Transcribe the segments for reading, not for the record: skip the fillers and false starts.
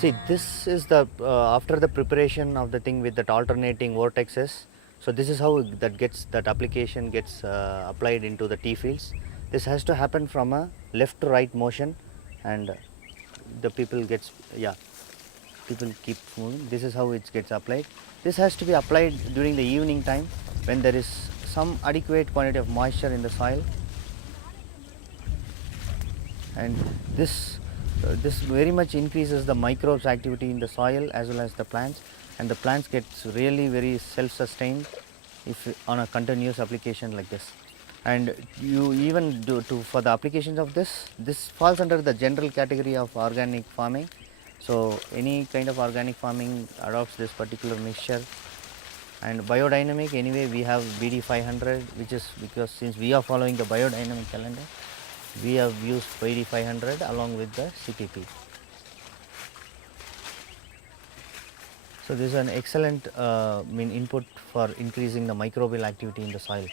See, this is the after the preparation of the thing with that alternating vortexes. So this is how that application gets applied into the tea fields. This has to happen from a left to right motion, and the people keep moving. This is how it gets applied. This has to be applied during the evening time when there is some adequate quantity of moisture in the soil, and this very much increases the microbes activity in the soil as well as the plants, and the plants gets really very self-sustained if on a continuous application like this. And you even do to for the applications of this falls under the general category of organic farming. So any kind of organic farming adopts this particular mixture. And biodynamic, anyway, we have BD 500, which is because since we are following the biodynamic calendar, we have used BD 500 along with the CPP. So this is an excellent input for increasing the microbial activity in the soil.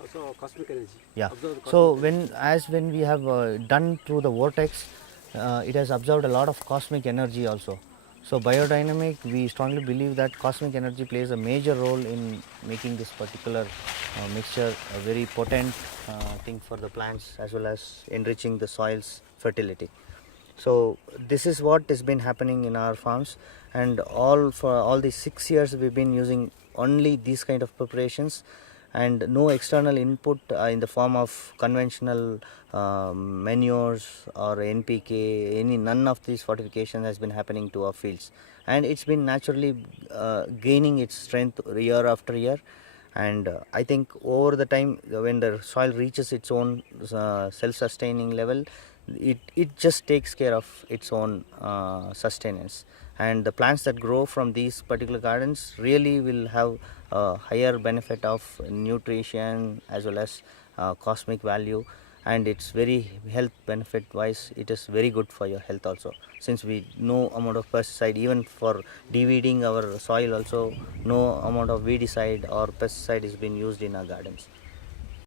Also cosmic energy. Yeah. Absorb the So cosmic when we have done through the vortex, it has absorbed a lot of cosmic energy also. So biodynamic, we strongly believe that cosmic energy plays a major role in making this particular mixture a very potent thing for the plants as well as enriching the soil's fertility. So this is what has been happening in our farms, and for all these 6 years we've been using only these kind of preparations and no external input in the form of conventional manures or NPK. None of these fortification has been happening to our fields, and it's been naturally gaining its strength year after year. And I think over the time, when the soil reaches its own self-sustaining level, it just takes care of its own sustenance, and the plants that grow from these particular gardens really will have a higher benefit of nutrition as well as cosmic value, and it's very health benefit wise, it is very good for your health also, since we no amount of pesticide, even for de-weeding our soil also, no amount of weedicide or pesticide is being used in our gardens.